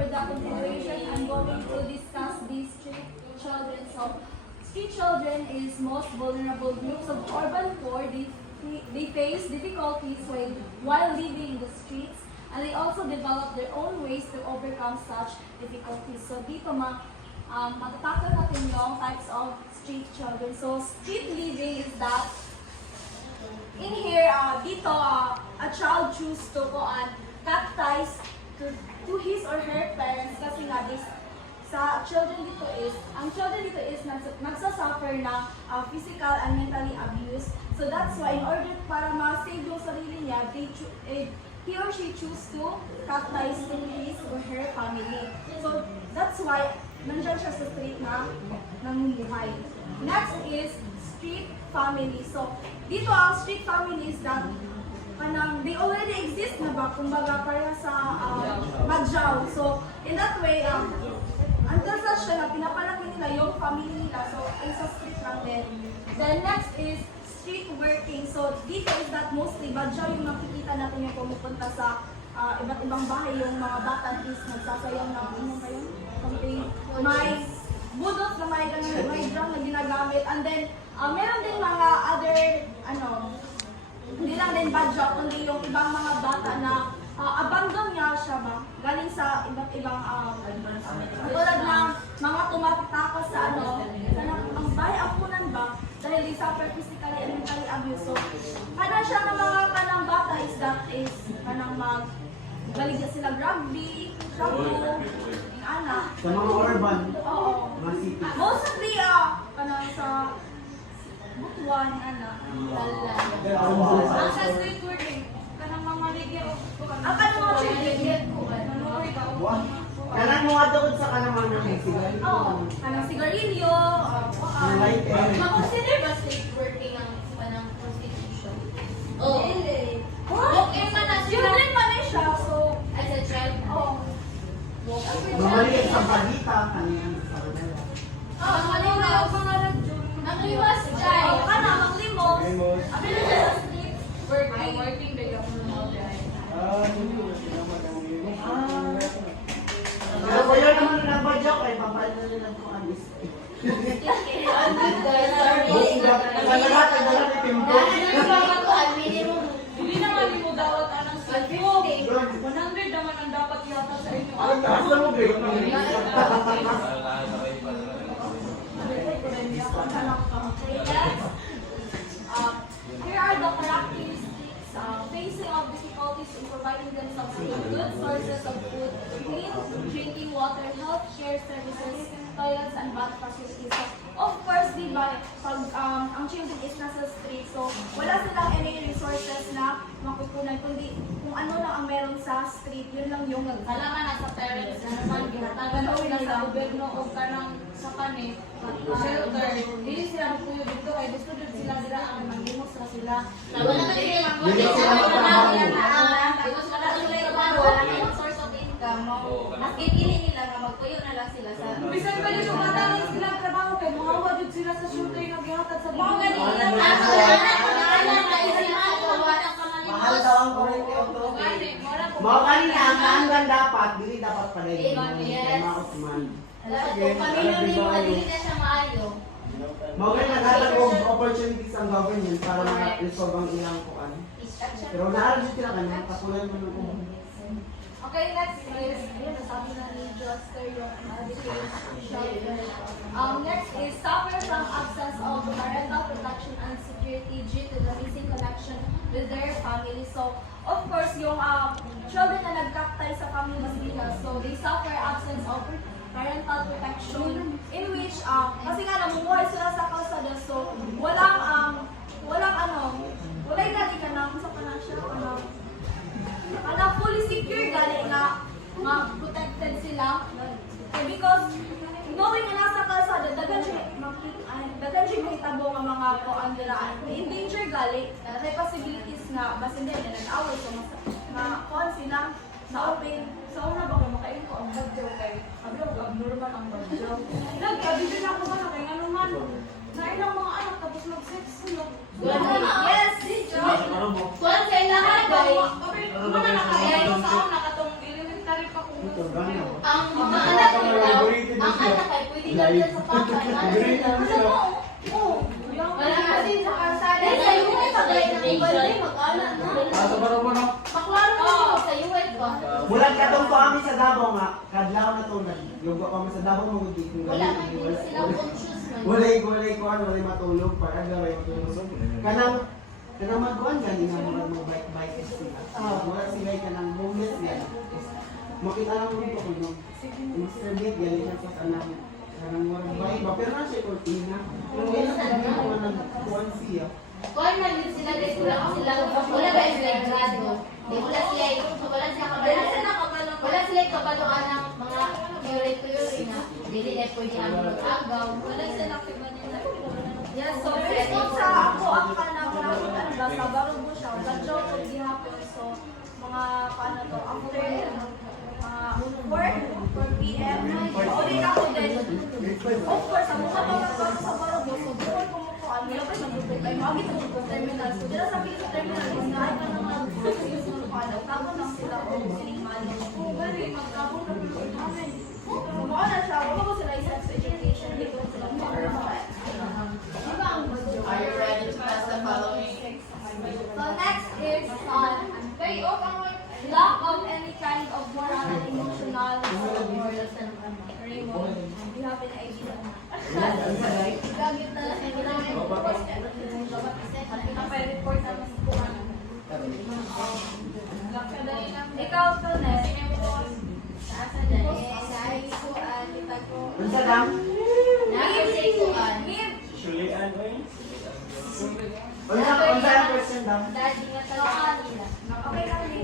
for the continuation, I'm going to discuss these street children. So, street children is most vulnerable groups of urban poor. They face difficulties while living in the streets, and they also develop their own ways to overcome such difficulties. So, dito matatakal natin yung types of street children. So, street living is that in here, dito, a child choose to go and cut ties to his or her parents kasi nga ang children dito is nagsasuffer ng physical and mentally abuse. So that's why in order para ma-save yung sarili niya, he or she choose to cut ties to his or her family. So that's why nandiyan siya sa street na namumuhay. Next is street family. So dito ang street family is that they already exist na ba, kumbaga pareha sa madyaw. So, in that way, until such na pinapalaki nila yung family nila, so, in sa street lang din. Then, next is street working. So, dito is that mostly madyaw yung makikita natin yung pumupunta sa iba't ibang bahay, yung mga bata is nagsasayaw ng something. May budot na may drum na ginagamit. And then, meron din mga other, hindi lang din bad job, kundi yung ibang mga bata na abandon nga siya ba, galing sa iba't ibang tulad ng mga tumatakos sa ang bahay apunan ba, dahil they suffer physically and mentally abuse. So, kada siya ng mga kanang bata is kanang galing na sila rugby, shampoo, anak. Sa mga urban, oo. mga city. Mostly, kanang sa Butuan, ang sa street working, kanang mga ligya o kanang mga ligya ko, kanang mga doon sa kanang mga sigarilyo. Oo, kanang sigarilyo, Ma-consider ba street working ang prostitution? Oo. Hindi. Okay man na sila. Children pa rin siya, so, As a child? oo. Mamaliit sa balita, kanyan sa kanila. Oo, kanina yung mga radyo. Ang liwas, Jai. Oo, kanang ang limos. Ang bilis siya sa street. Working ba yung Pero kaya naman na nabadyak, ay papalit na nila ito ang display. Hindi naman mo dapat anong cellphone. 100 naman ang dapat yata sa inyo. Ang taas na mo, Greg. Here are the characteristics facing of difficulties in providing themselves with good sources of food, clean drinking water, health care services, toilets, and bath facilities. So, of course, di ba, pag ang children is nasa street, so wala silang any resources na makukunan, kundi kung ano lang ang meron sa street, yun lang yung Kailangan na sa parents na naman ginatagan sila sa gobyerno o kanang sa kani shelter. Hindi sila magpuyo dito kay gusto din sila dira ang manglimos na sila. Wala na sila Wala namang source of income. Mas kipili nila nga magpuyo na lang sila sa... Bisan pa yung sumatangin sila ang trabaho kay mahawa din sila sa shelter na gihatag sa Mga mga ganito Mahal daw ang kurente o to. Mga kanina, ang hanggang dapat, dili dapat pa rin. Yes. Mga Osman. Kung pamilya nila madili na siya maayo. Mga kanina, naghatag og opportunities ang government para ma-resolve ang ilang kuan. Pero naaral dito na kanina, patuloy mo nung Okay, next is, ayun, nasabi na ni Joster yung shelter. Next is, suffer from absence of parental protection and security due to the missing connection with their family. So, of course, yung children na nagkaktay sa families nila, so they suffer absence of parental protection, in which, kasi nga namumuhay sila sa kalsada, so walang gani ka na, kung sa ka na siya, fully secure gani nga protected sila. Because knowing na nasa kalsada, dagan siya mahitabo nga mga kuandiraan. In danger gali, may possibilities nga basin din na nag-away so kuan sila na-open. Sa una ba kung makain ko ang badyaw kay abnormal ang badyaw. Nagkabibin ako ba na kay ano man. Nailang mga anak tapos mag-sex sila. Yes! Kuwan sa ilahan, guys. Mana nakaya sa ako nakatong elementary pa kung ito, gano'n. Ang mga anak nila, ang anak ay pwede na dyan sa papa. Wala kasi sa kalsada. Sa UN pa kayo ng birthday, mag-anak na. Sa baro mo na. Maklaro na sa UN pa. Mulat ka tong kami sa Davao nga, kadlaw na to na. Yung kami sa Davao mo gudi kung Wala man din silang conscious man. Walay ko ano, walay matulog, para aga walay matulog. Kanang magkuhan gani nga mga bike sila. Wala sila kanang homeless yan. Makita lang mo ito kuno. Mr. Big yan siya sa kanang mga bike ba pero na siya kortina. Pero wala sa mga nang kuhan siya. Kuhan na yun sila guys, wala ba sila grado? Di wala sila kabaluan ng mga theory na dili na pwede ang agaw. Wala sila kibanin na. Yes, so first off sa ako, ang kanang ano ba, sa baro mo siya, gadyo ko gihapon. So, mga paano to, ako rin, 4 p.m. O din ako din. Of course, ang mukha pa lang para sa baro mo. So, bukod ko mo ko, ano, labas na bukod kayo, mabit na bukod terminal. So, dila sabi sa terminal, is kahit pa naman, yung paano, tago lang sila o sining mali. Oh, very, magkabong na bukod namin. Mukha na siya, wala ko sila sex education, hindi ko sila Are you ready to pass the following? So next is lack of any kind of moral and emotional support. Raymond, do you have an idea? Gagit na lang report naman sa kuhan. Ikaw to, Nes. Asa dyan? Guys, Unsa lang? nakasikuan. Sulian ko yun. Unsa ang question daw? Daddy nga talaga nila. Okay kami.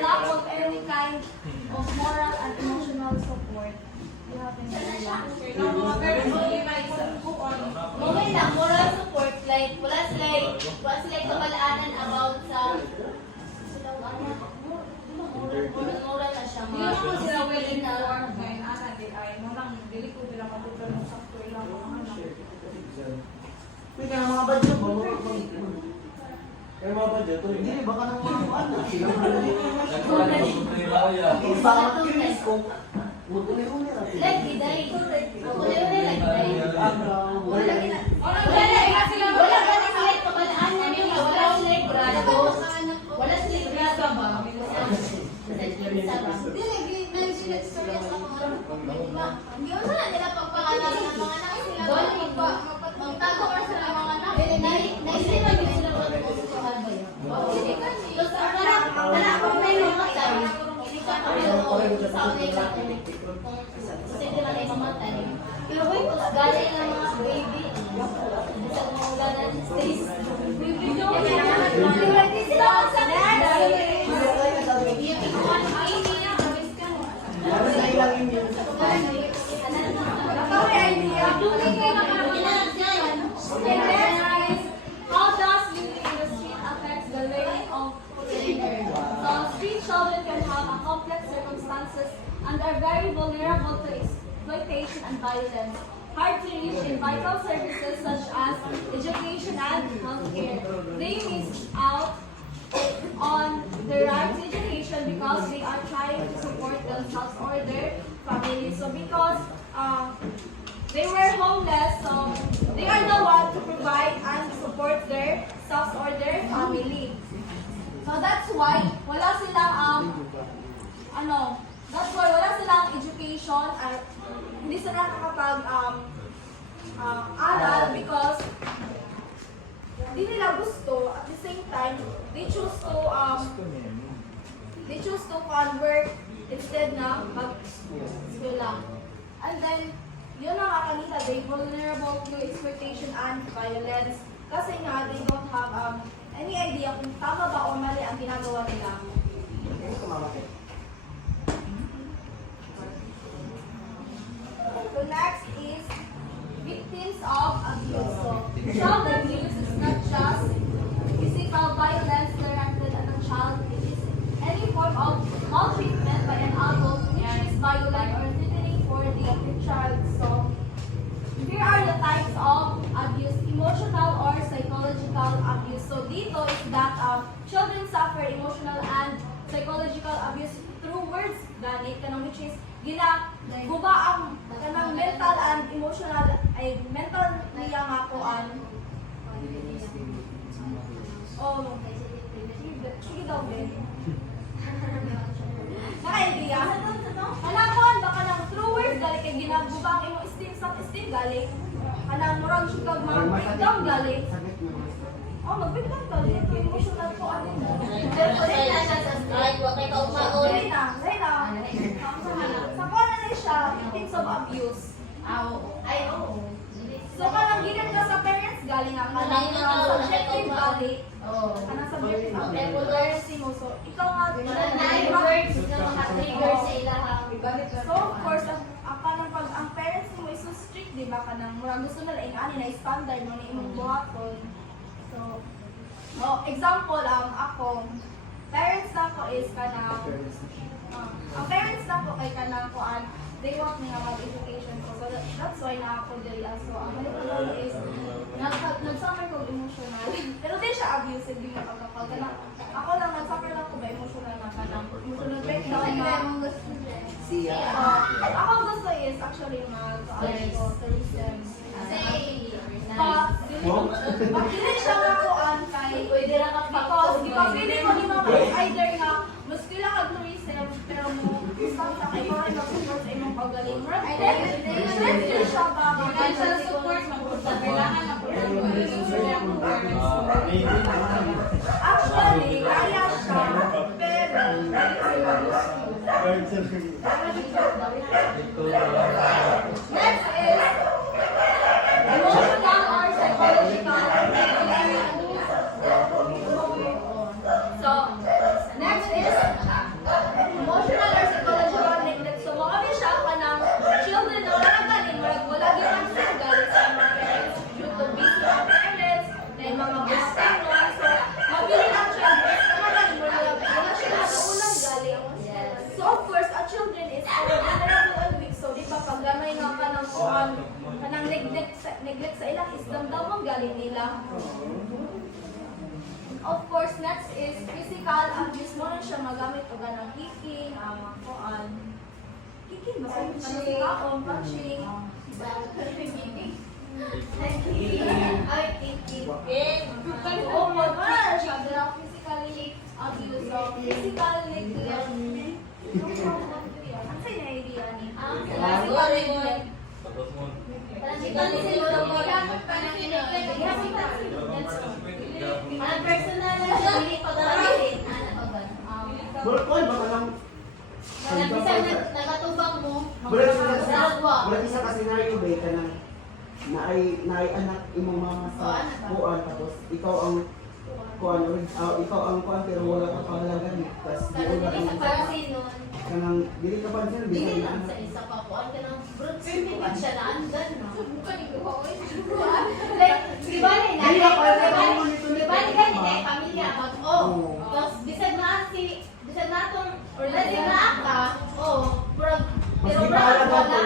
Lack of any kind of moral and emotional support. Do you have any idea? Okay lang, moral support, like, wala sila kabalaanan about sa moral na siya. Hindi naman sila willing na work ngayon, anak, di ay, nang dili ko sila matutulong sa school lang mga anak. May kanang mga badyo ba? Kaya mga ba dyan? Hindi, baka nang mga kuhan na. Sila mo Student. Baka mag-kinis ko. Buto ni Rumi na sila. Like, diday. Ako na yun, like, diday. Wala Wala ka na sila kabalaanan nila, wala sila grado. Wala sila grado ba? Hindi ko sana nila pagpangalaman ng mga anak sila. Doon, magtago ka sa mga anak. Naisipan nyo sila magpustuhan ba yun? Tapos, wala akong may mamatay. Hindi ka kami doon sa unay sa kasi hindi man ay mamatay. Pero wait, tapos galing ng mga baby. Sa mga galing sa stays. Baby joke. Hindi sila magsabi. Yung ikuhan ay niya. Ano sa ilang immune? And next is, how does living in the street affect the learning of children? So, street children can have a complex circumstances and are very vulnerable to exploitation and violence. Hard to reach in vital services such as education and healthcare. They miss out on the right to education because they are trying to support themselves or their families. So because they were homeless, so they are the one to provide and support their selves or their family. So that's why wala silang that's why wala silang education or hindi sila nakakapag aral because hindi nila gusto. At the same time, they choose to convert instead na mag-school lang. And then, yun ang kanila, they vulnerable to exploitation and violence. Kasi nga, they don't have any idea kung tama ba o mali ang ginagawa nila. So next is victims of abuse. So, child abuse is not just physical violence directed at a child. It is any form of maltreatment by an adult which is violent or threatening for the child. So, here are the types of abuse: emotional or psychological abuse. So, dito is that children suffer emotional and psychological abuse which is guba ang kanang mental and emotional ay mental niya nga kuan. Oh, sige daw din. Naka-idea? Kanang baka nang true words gali kay ginaguba ang imong esteem self-esteem gali. Kanang murag siya kag mag-breakdown gali. Sakit mo basta. Oh, mag-breakdown gali kay emotional ko ano. Ay, huwag kayo kaugmaon. Dili na. Sa kuha na rin siya, victims of abuse. Ay, oo. So, kanang ginan ka sa parents gali nga kanang subjective gali. Oo. Kanang subjective gali. Regulars. Mo. So, ikaw nga, Na-words na mga trigger sa ilang. So, of course, ang parents mo is so strict, di ba? Kanang mura gusto nila yung ani na standard mo ni imong buhaton. So, example, ako, parents na ko is kanang, ang parents na ko kay kanang kuan, they want me nga mag-education ko. So, that's why na ako dili. So, ang malito is, nag-suffer ko emotional. Pero di siya abusive, di nga pagkapal. Kanang, ako lang, nag-suffer lang ko ba emotional na kanang, emotional breakdown na. Siya. Ako gusto is actually mag-tourism. Pag-dili siya nga kuan kay, Pwede lang ang because di ba feeling ko ni mama is either nga, mas kila ka tourism, pero mo, gusto ka kay mo rin mag-support sa imong pagaling. Then siya ba? Financial support, kailangan na po Actually, kaya siya, pero, next is, emotional or psychological. So, next is, emotional or psychological neglect. So, makami siya ka ng children na wala galing, wala ginang sugal sa mga parents due to busy ang parents, na yung mga busting no. So, mabili ang children, kamagaling wala siya nakaulang galing. So, of course, our children is vulnerable and weak. So, di ba, pag gamay nga ka ng kuhan, kanang neglect sa ilang is damdamang galing nila. Of course, next is physical abuse. Mo rin siya magamit o ganang kicking, kuhan. Kicking ba? Punching. Punching. Ay, thinking. Oo, wala siya. Ganang physically abuse. So, physical neglect. Ang sa'yo na idea ni? Physical neglect. Ang personal na siya, hindi pag-aawin. Bulkon, baka lang. Walang isang nagatubang mo, Bulat dalawa. isa ka scenario ba ka nang naay anak imong mama sa kuan tapos ikaw ang kuan ikaw ang kuan pero wala ka pangalagan tapos di Pero wala dili sa ka pansin nun, kanang dili ka pansin di dili ka lang na sa isa pa po. Ang kanang brute certificate siya na andan, no? Like, di ba ni Dili ka pa sa di ba ni gani na pamilya about tapos bisag na atong or dili na aka, murag pero murag wala.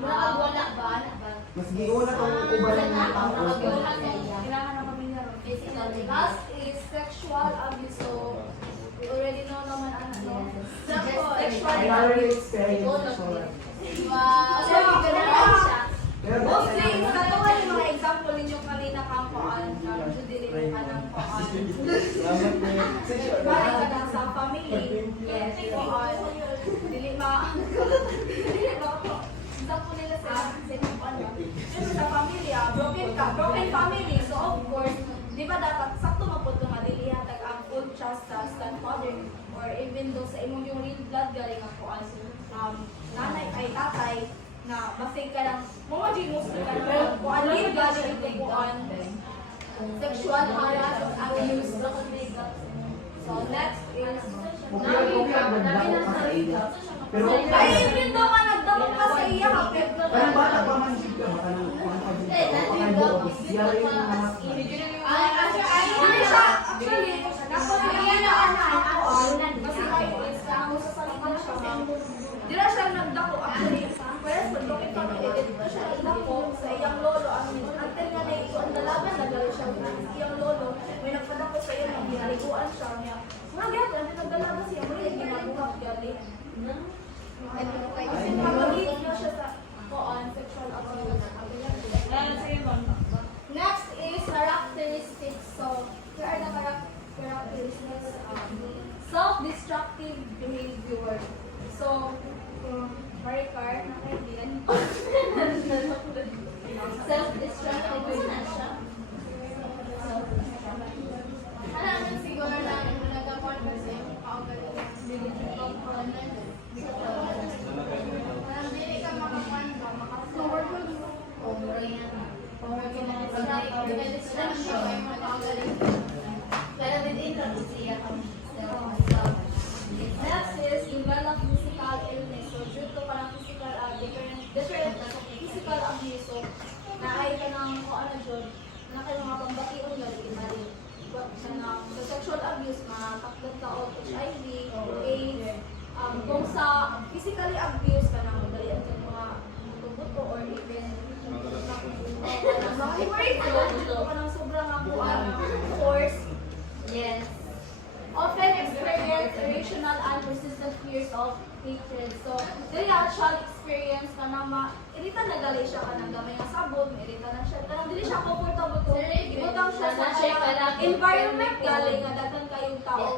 Murag wala ba anak ba? mas giuna tong uban ng tao. Kailangan na kami na Basically, Last is sexual abuse. So, we already know naman ano, no? Sexual I already abuse. experienced so wow. So, siya. pero mostly, natuwa yung mga example ninyo kanina kang kuan, na dili ka ng kuan. Balik ka na sa family. Yes, kuan. Dili ma ko. Example nila sa inyong kuan. Pero sa pamilya, broken family. So, of course, di ba dapat sakto mapunto nga dili hatag ang full trust sa stepmother or even though sa imong yung real blood galing ang kuan. Nanay ay tatay na basig ka lang, mga ginusto ka lang, pero kuan real galing itong kuan. Sexual harassment, abuse. So, next is pero ay, even though ka nagdamag ka sa iya, parang bata pa man jud ka baka nang kuan ka jud ka baka do siya rin ang mga hindi siya, actually, napagbigyan na ako, kasi kayo is, kung sa salita siya, di na siya nagdako, actually, whereas pag bakit kami, di ba siya nagdako sa iyang lolo, until nga na ito, ang dalaban, nagdalo siya sa iyang lolo, may nagpadako sa iyo, ginaliguan siya niya. Mga gaya, ano nagdalaban siya, may ginagawa, gali. Kasi mabalik na siya sa koan, sexual abuse. Next is characteristics. So, here are the characteristics. Self-destructive behavior. So, Maricar, nakaibigan. Self-destructive na siya. Ano siguro lang yung nagkakuan kasi parang dili ka makakuan ba, maka-forward mo. Over yan. Over ka na distraction kayo makakagaling. Pero within ka siya kami. Next is develop physical illness. So, due to parang physical, different physical abuse. So, naay ka ng kung ano dyan, na kayo mga pambatiyon na rin. Sa sexual abuse, mga tatlong taon, HIV, AIDS, kung sa physically abuse ka na madalian ka mga buto or even mga hemorrhage ka ng sobrang akuan force. Yes. Often experience irrational and persistent fears of hatred. So, dili siya experience ka na irita na gali siya ka ng gamay ng sabon, irita na siya. Kanang dili siya comfortable to. Ibutang siya sa kanang environment gali nga daghan kayong tao.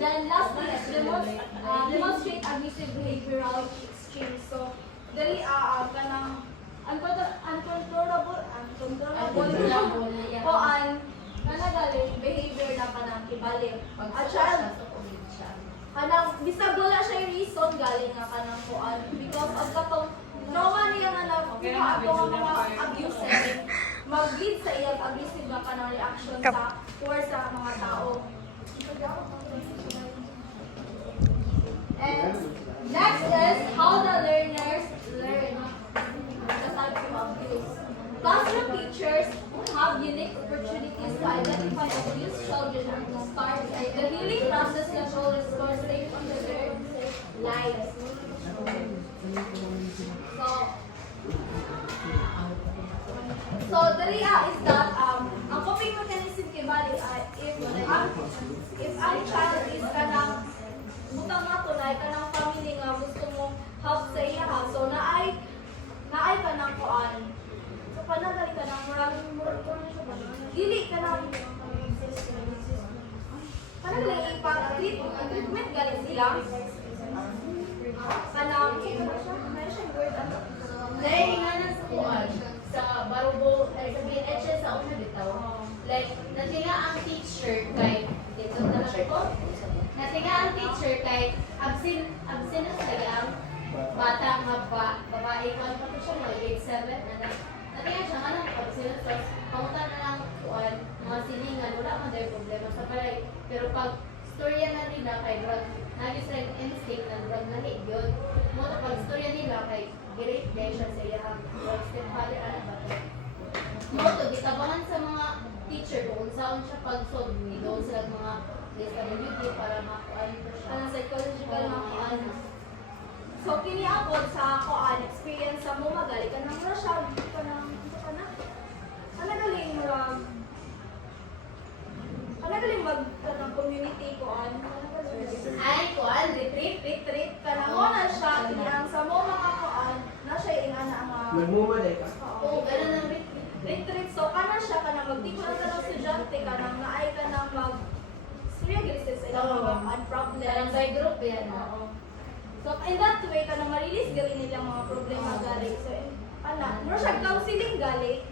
Then lastly, demonstrate abusive behavioral exchange. So, dili kanang uncontrollable koan nanagali behavior na kanang ibalik. At siya kanang bisag wala siya yung reason galing nga kanang koan because of katong trauma niya nga na ato nga mga abuses mag-lead sa iyang abusive nga kanang reaction sa towards sa mga tao. And next is how the learners learn the type of abuse. Classroom teachers have unique opportunities to identify abused children and to start the healing process that will restore safe on their lives. So the rea is that ang coping mechanism kay bali if ang child is kanang butang nga tunay kanang family nga gusto mo help sa iya ha, so naay kanang kuan. So panagali kanang maraming dili kanang panagali treatment gali siya kanang may siya word ano. Dahil nga na sa kuwan, sa barubo, ay sa BNH sa una bitaw. Like, natinga ang teacher kay, dito na lang ko, natinga ang teacher kay, absent na sa iyang bata nga babae ko, ano pa siya mo, grade 7, natinga siya nga lang, absent na, kamuta na lang kuwan, mga silingan, wala man dahil problema sa balay. Pero pag storya na nila kay drug, nagis rin instinct na drug na yun. Muna pag storya nila kay great day siya sa iyang stepfather anak ba ito. Moto, gitabangan sa mga teacher kung saan siya pag-solve. Doon sila mga DSWD para makuhaan ko siya. Kanang psychological Oo, mga kuan. ano. So kini ako sa kuan experience sa mo magali kanang ra siya kanang mag kanang community kuan. Ay, kuan, retreat. Retreat kanang mo na siya kini sa mo mga kuan na siya ingana nga Nagmumaday ka. Oo, ganun ang retreat. retreat. So kana siya kanang magtiko na sa estudyante kanang naay kanang mag storya gilid sa ilang mga problems. Barangay group yan. Oo. So in that way kanang ma-release gali nilang mga problema gali. So mo siya counseling gali.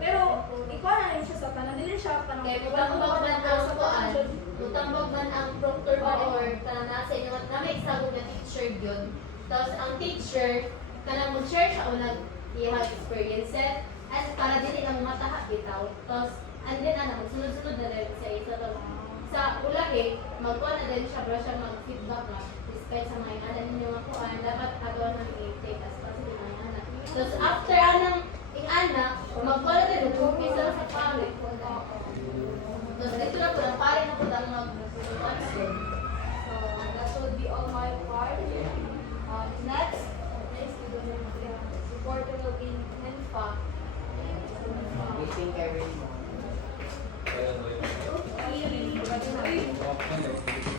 Pero ikaw na rin siya sa kanang dili siya kanang Kaya mutambag man ang kuan, mutambag man ang proctor ba or kanang nasa inyo, na may isagog na teacher yun. Tapos ang teacher, kanang mag-share siya o nag-ihang experiences, at para din ilang mataha bitaw. Tapos, and then magsunod-sunod na rin sa isa. Tapos, sa ulahi, magkuha na din siya, para siya mag-feedback na, despite sa mga inanan ninyo mga kuan, dapat agaw ng i-take as positive mga anak. Tapos, after anang anak, magkuha na din, mag-focus sa pare. Tapos, dito na po, ang pare na po lang